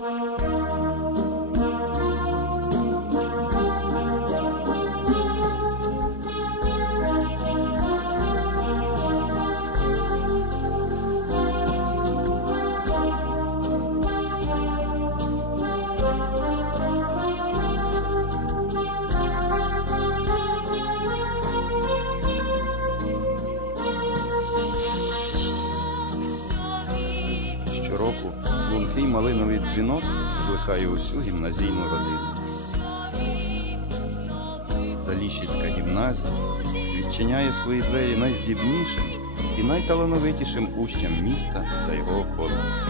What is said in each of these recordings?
Bye. Малиновий дзвінок скликає усю гімназійну родину. Заліщицька гімназія відчиняє свої двері найздібнішим і найталановитішим учням міста та його околиць.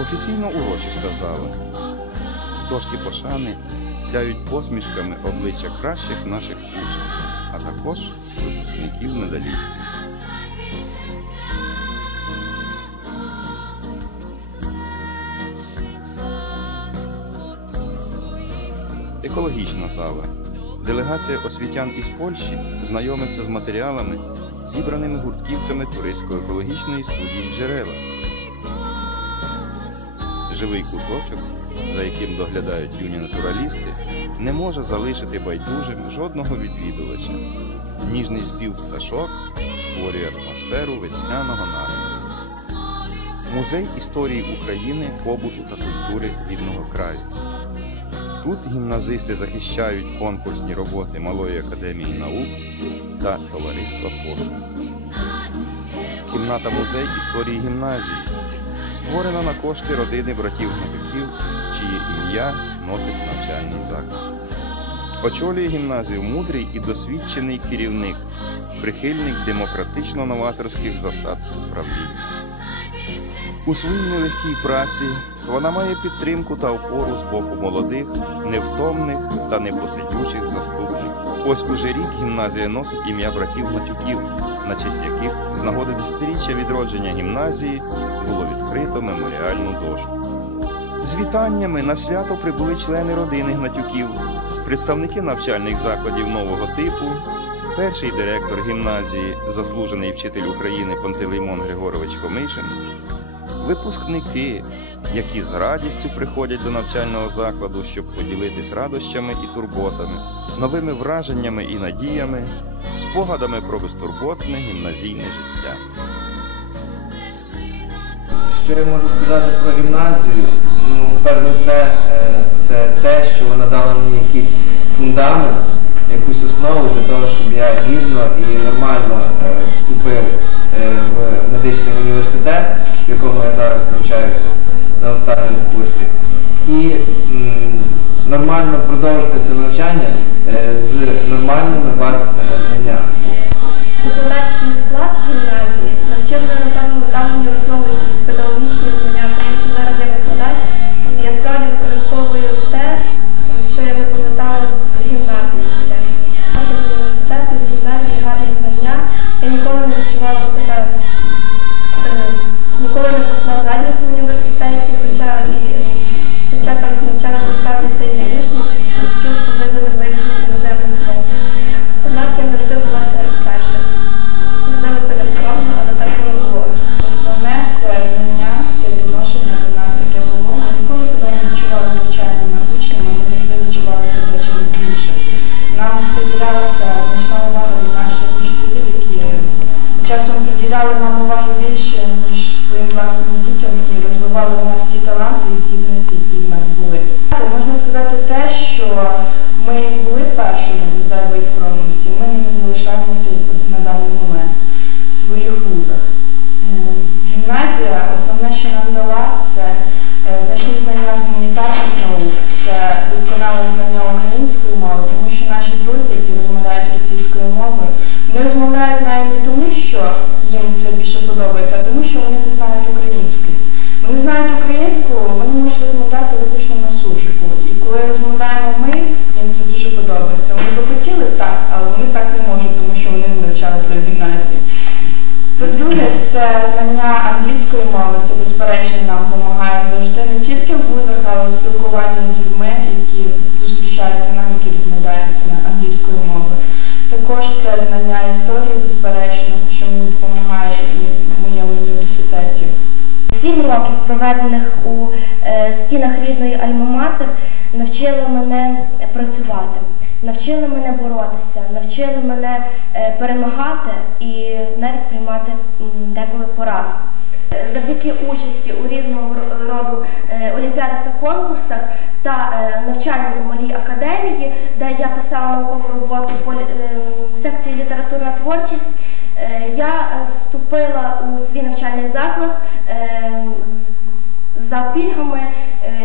Офіційно урочиста зала. З пошани сяють посмішками обличчя кращих наших учнів, а також випускників медалістів. Екологічна зала. Делегація освітян із Польщі знайомиться з матеріалами, зібраними гуртківцями туристсько-екологічної студії джерела. Живий куточок, за яким доглядають юні натуралісти, не може залишити байдужим жодного відвідувача. Ніжний спів пташок створює атмосферу весняного настрою. Музей історії України, побуту та культури рідного краю. Тут гімназисти захищають конкурсні роботи Малої академії наук та товариства пошуку. Кімната музей історії гімназії створена на кошти родини братів Гнатюків, чиє ім'я носить навчальний заклад. Очолює гімназію мудрий і досвідчений керівник, прихильник демократично-новаторських засад управління. У своїй нелегкій праці вона має підтримку та опору з боку молодих, невтомних та непосидючих заступників. Ось уже рік гімназія носить ім'я братів Гнатюків, на честь яких з нагоди десятиріччя відродження гімназії було відкрито меморіальну дошку. З вітаннями на свято прибули члени родини Гнатюків, представники навчальних закладів нового типу, перший директор гімназії, заслужений вчитель України Пантелеймон Григорович Комишин, випускники, які з радістю приходять до навчального закладу, щоб поділитись радощами і турботами, новими враженнями і надіями, спогадами про безтурботне гімназійне життя. Що я можу сказати про гімназію? Ну, перш за все, е, це те, що вона дала мені якийсь фундамент, якусь основу для того, щоб я гідно і нормально е, вступив е, в медичний університет, в якому я зараз навчаюся на останньому курсі. І нормально продовжити це навчання е, з нормальними базисними знаннями. Стінах рідної Альма-Матер, навчили мене працювати, навчили мене боротися, навчили мене е, перемагати і навіть приймати деколи поразку. Завдяки участі у різного роду е, олімпіадах та конкурсах та е, навчанню у малій академії, де я писала наукову роботу по секції літературна творчість, я вступила у свій навчальний заклад за пільгами,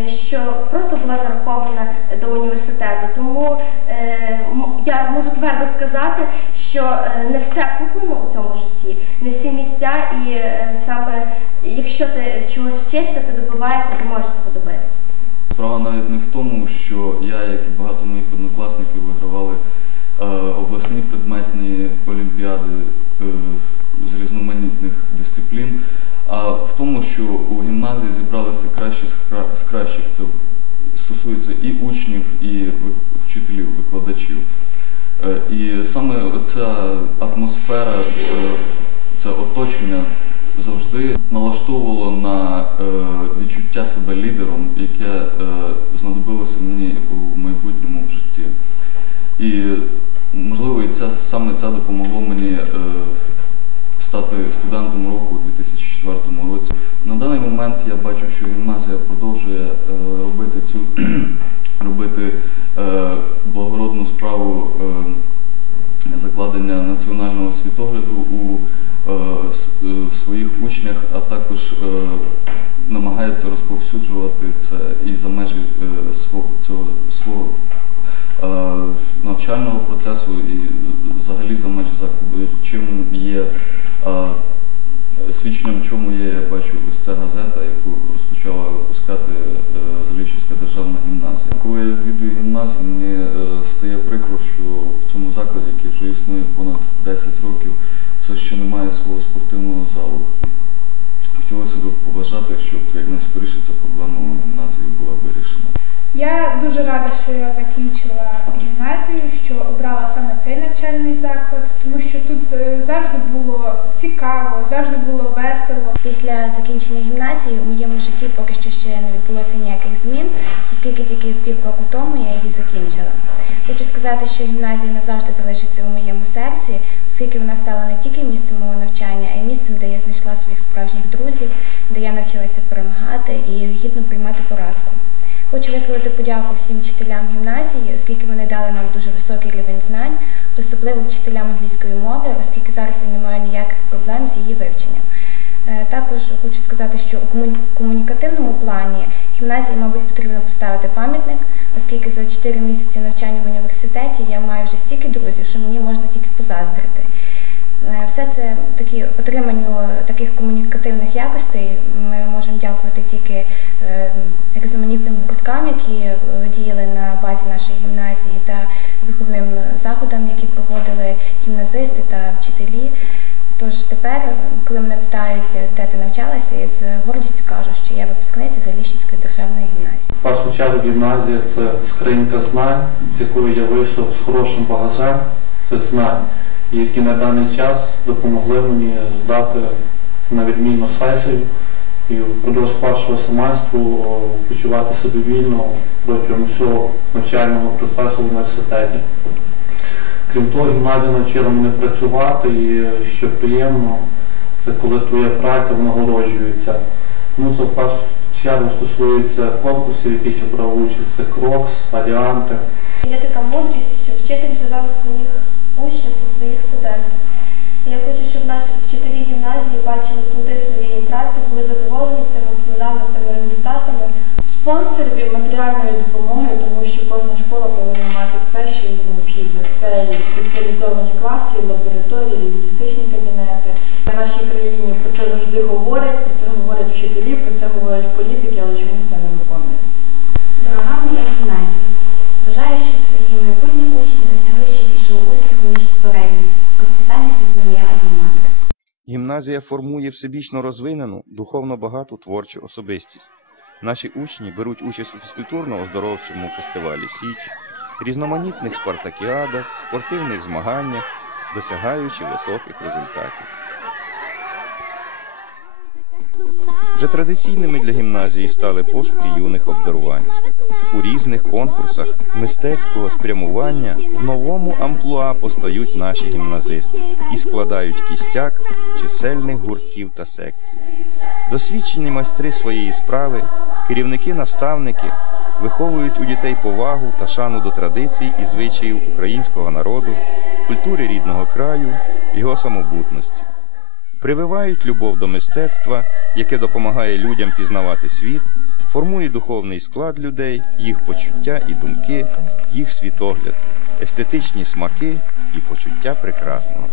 що просто була зарахована до університету. Тому е, я можу твердо сказати, що е, не все куплено у цьому житті, не всі місця, і е, саме якщо ти чогось вчишся, ти добиваєшся, ти можеш цього добитися. Справа навіть не в тому, що я, як і багато моїх однокласників, вигравали е, обласні предметні олімпіади е, з різноманітних дисциплін, а в тому, що у гімназії зібралися кращі з кращих. Це стосується і учнів, і вчителів, викладачів. Е, І саме ця атмосфера, е, це оточення завжди налаштовувало на е, відчуття себе лідером, яке знадобилося мені у майбутньому в житті. І можливо, і це саме це допомогло мені студентом року у 2004 році. На даний момент я бачу, що гімназія продовжує е, робити цю робити е, благородну справу е, закладення національного світогляду у е, е, своїх учнях, а також е, намагається розповсюджувати це і за межі е, свого цього свого е, навчального процесу і взагалі за межі заходу. Чим е, свідченням, чому є, я бачу, ось ця газета, яку розпочала випускати е, Заліщівська державна гімназія. Коли я відвідую гімназію, мені е, стає прикро, що в цьому закладі, який вже існує понад 10 років, це ще немає свого спортивного залу. Хотілося б побажати, щоб якнайскоріше ця проблема у гімназії була вирішена. Я дуже рада, що я закінчила гімназію, що обрала саме цей навчальний заклад, тому що тут завжди було цікаво, завжди було весело. Після закінчення гімназії у моєму житті поки що ще не відбулося ніяких змін, оскільки тільки півроку тому я її закінчила. Хочу сказати, що гімназія назавжди залишиться у моєму серці, оскільки вона стала не тільки місцем мого навчання, а й місцем, де я знайшла своїх справжніх друзів, де я навчилася перемагати і гідно приймати поразку. Хочу висловити подяку всім вчителям гімназії, оскільки вони дали нам дуже високий рівень знань, особливо вчителям англійської мови, оскільки зараз я не маю ніяких проблем з її вивченням. Е, Також хочу сказати, що у комунікативному плані гімназії, мабуть, потрібно поставити пам'ятник, оскільки за 4 місяці навчання в університеті я маю вже стільки друзів, що мені можна тільки позаздрити. Е, Все це такі отриманню таких комунікативних якостей ми можемо дякувати тільки е, різноманітним гурткам, які е, діяли на базі нашої гімназії, та виховним заходам, які проводили гімназисти та вчителі. Тож тепер, коли мене питають, де ти навчалася, я з гордістю кажу, що я випускниця Заліщівської державної гімназії. В першу чергу гімназія це скринька знань, з якої я вийшов з хорошим багажем цих знань, які на даний час допомогли мені здати на відмінно сесію і впродовж першого семестру почувати себе вільно протягом всього навчального процесу в університеті. Крім того, гімназія навчила мене працювати і що приємно, це коли твоя праця нагороджується. Ну, це в першу чергу стосується конкурсів, яких я брав участь, це Крокс, Аріанти. Є така мудрість, що вчитель живе у своїх учнях, у своїх студентах. Я хочу, щоб наші вчителі гімназії бачили плоди Гімназія формує всебічно розвинену, духовно багату творчу особистість. Наші учні беруть участь у фізкультурно-оздоровчому фестивалі Січ, різноманітних спартакіадах, спортивних змаганнях, досягаючи високих результатів. Вже традиційними для гімназії стали пошуки юних обдарувань. У різних конкурсах мистецького спрямування в новому амплуа постають наші гімназисти і складають кістяк чисельних гуртків та секцій. Досвідчені майстри своєї справи, керівники-наставники виховують у дітей повагу та шану до традицій і звичаїв українського народу, культури рідного краю, його самобутності. Прививають любов до мистецтва, яке допомагає людям пізнавати світ, формує духовний склад людей, їх почуття і думки, їх світогляд, естетичні смаки і почуття прекрасного.